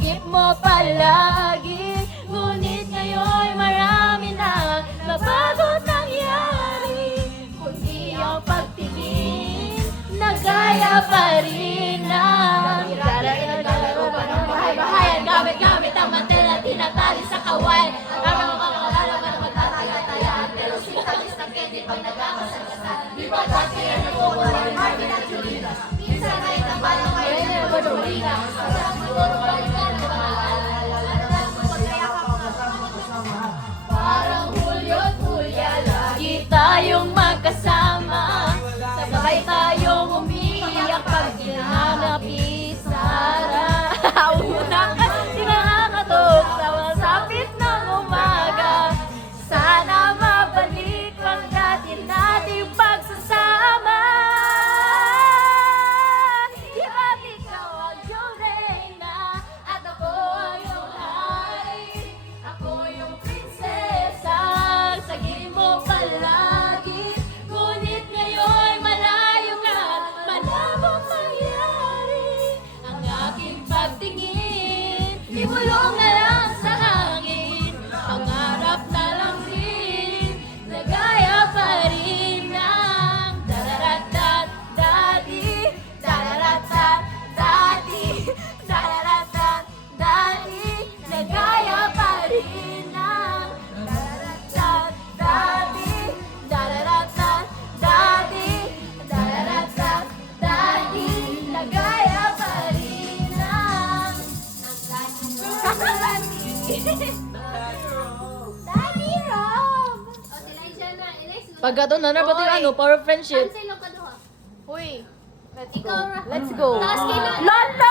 sagip mo palagi. Ngunit ngayon marami na mabago nangyari. Kung iyong pagtingin, nagaya pa rin na. Naglalaro pa ng bahay-bahayan, gamit-gamit ang mantel na tinatali sa kawain. Parang makakalala ka na magtataya-tayaan, pero sintalis ng candy pag nagkakasagasal. Di ba dati yan nagkukuha ng Marvin at Julina? Minsan ay tambal ng ngayon na Badolina. Masarap siguro balikan ang pag-aalala. Parang Hulyo't Hulya, lagi tayong magkasama. Sabay tayong umiiyak pag hinahanap Sara. Una kasi nakakatok sa masapit ng umaga. Sana mabalik ang dati nating pagsasama. Di ba't ikaw ang Jorena at ako ang iyong hari? Ako yung prinsesa, sagip mo palagi. Ngunit ngayon malayo ka, malabong mangyari. Ang aking pagtingin, ibulong na lang sa hangin. Pangarap na lang din, nagaya pa rin ng dararatat dati, dararatat dati, dararatat dati. Nagaya pa rin ng dararatat dati, dararatat dati, dararatat dati. Nagaya pa rin ng Daddy Rob! O, sila siya na. Elise, Pagkato na na pati ano, power of friendship. Saan sa'yo ka doon? Uy, Ikaw, let's go. Taas kailan? Lanta!